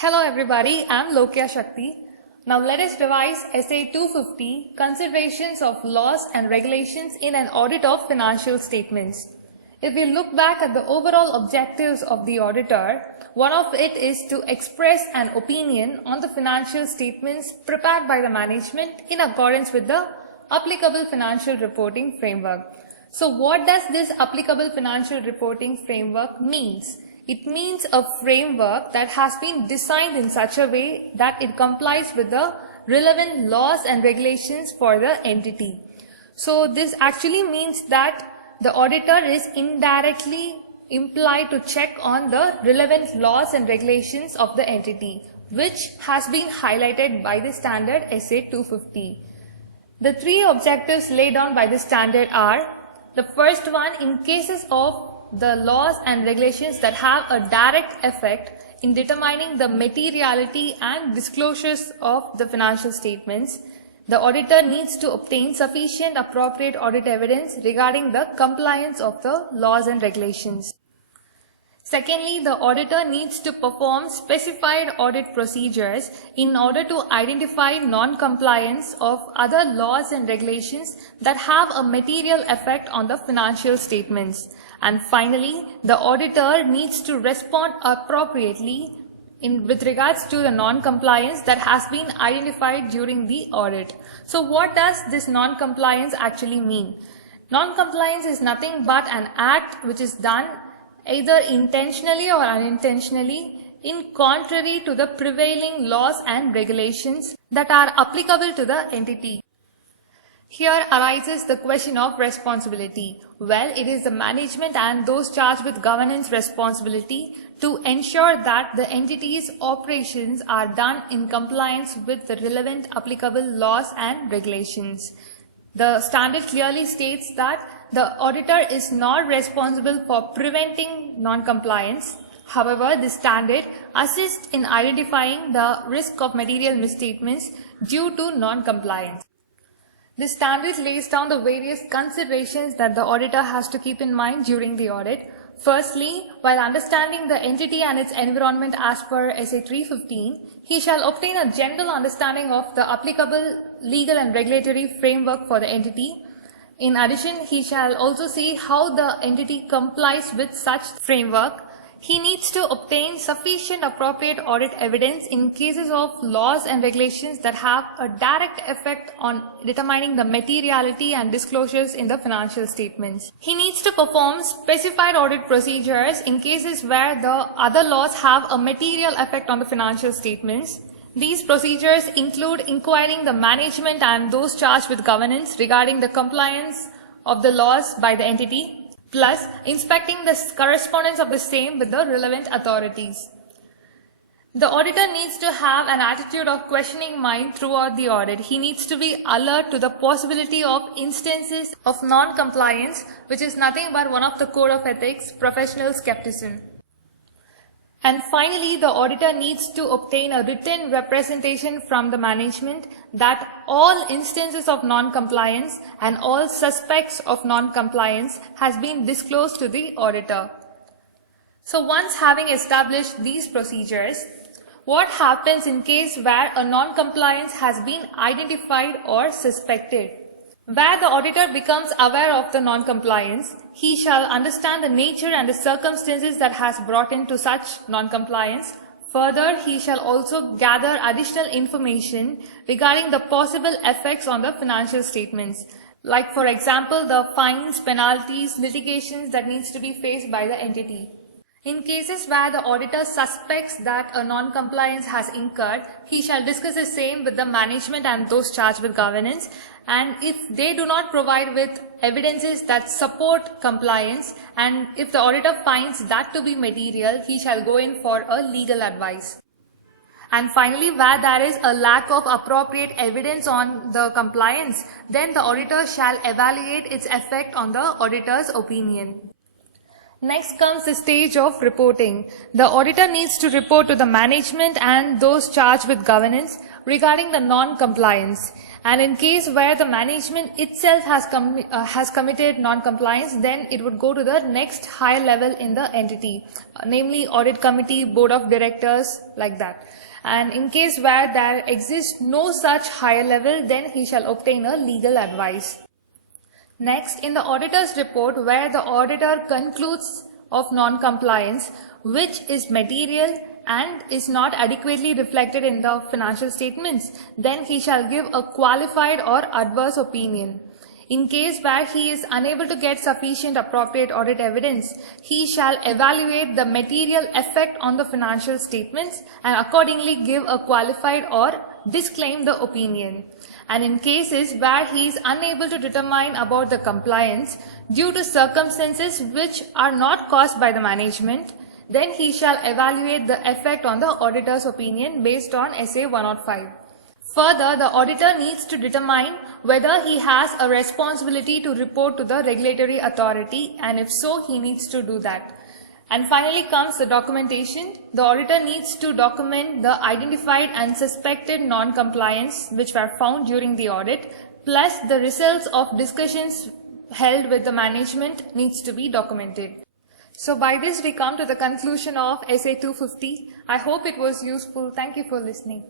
Hello everybody, I'm Lokiya Shakti. Now let us revise Essay 250, Considerations of Laws and Regulations in an Audit of Financial Statements. If we look back at the overall objectives of the auditor, one of it is to express an opinion on the financial statements prepared by the management in accordance with the applicable financial reporting framework. So what does this applicable financial reporting framework means? It means a framework that has been designed in such a way that it complies with the relevant laws and regulations for the entity. So this actually means that the auditor is indirectly implied to check on the relevant laws and regulations of the entity, which has been highlighted by the standard Essay 250. The three objectives laid down by the standard are: the first one, in cases of the laws and regulations that have a direct effect in determining the materiality and disclosures of the financial statements, the auditor needs to obtain sufficient appropriate audit evidence regarding the compliance of the laws and regulations. Secondly, the auditor needs to perform specified audit procedures in order to identify non-compliance of other laws and regulations that have a material effect on the financial statements. And finally, the auditor needs to respond appropriately with regards to the non-compliance that has been identified during the audit. So what does this non-compliance actually mean? Non-compliance is nothing but an act which is done either intentionally or unintentionally in contrary to the prevailing laws and regulations that are applicable to the entity. Here arises the question of responsibility. Well, it is the management and those charged with governance responsibility to ensure that the entity's operations are done in compliance with the relevant applicable laws and regulations. The standard clearly states that the auditor is not responsible for preventing non-compliance. However, the standard assists in identifying the risk of material misstatements due to non-compliance. The standard lays down the various considerations that the auditor has to keep in mind during the audit. Firstly, while understanding the entity and its environment as per Essay 315, he shall obtain a general understanding of the applicable legal and regulatory framework for the entity. In addition, he shall also see how the entity complies with such framework. He needs to obtain sufficient appropriate audit evidence in cases of laws and regulations that have a direct effect on determining the materiality and disclosures in the financial statements. He needs to perform specified audit procedures in cases where the other laws have a material effect on the financial statements. These procedures include inquiring the management and those charged with governance regarding the compliance of the laws by the entity, plus inspecting the correspondence of the same with the relevant authorities. The auditor needs to have an attitude of questioning mind throughout the audit. He needs to be alert to the possibility of instances of non-compliance, which is nothing but one of the code of ethics, professional skepticism. And finally, the auditor needs to obtain a written representation from the management that all instances of non-compliance and all suspects of non-compliance has been disclosed to the auditor. So once having established these procedures, what happens in case where a non-compliance has been identified or suspected? Where the auditor becomes aware of the non-compliance, he shall understand the nature and the circumstances that has brought into such non-compliance. Further, he shall also gather additional information regarding the possible effects on the financial statements, like for example, the fines, penalties, litigations that needs to be faced by the entity. In cases where the auditor suspects that a non-compliance has incurred, he shall discuss the same with the management and those charged with governance. And if they do not provide with evidences that support compliance, and if the auditor finds that to be material, he shall go in for a legal advice. And finally, where there is a lack of appropriate evidence on the compliance, then the auditor shall evaluate its effect on the auditor's opinion. Next comes the stage of reporting. The auditor needs to report to the management and those charged with governance regarding the non-compliance. And in case where the management itself has committed non-compliance, then it would go to the next higher level in the entity, namely audit committee, board of directors, like that. And in case where there exists no such higher level, then he shall obtain a legal advice. Next, in the auditor's report, where the auditor concludes of non-compliance, which is material and is not adequately reflected in the financial statements, then he shall give a qualified or adverse opinion. In case where he is unable to get sufficient appropriate audit evidence, he shall evaluate the material effect on the financial statements and accordingly give a qualified or disclaim the opinion. And in cases where he is unable to determine about the compliance due to circumstances which are not caused by the management, then he shall evaluate the effect on the auditor's opinion based on SA 105. Further, the auditor needs to determine whether he has a responsibility to report to the regulatory authority, and if so, he needs to do that. And finally comes the documentation. The auditor needs to document the identified and suspected non-compliance which were found during the audit, plus the results of discussions held with the management needs to be documented. So by this we come to the conclusion of SA 250. I hope it was useful. Thank you for listening.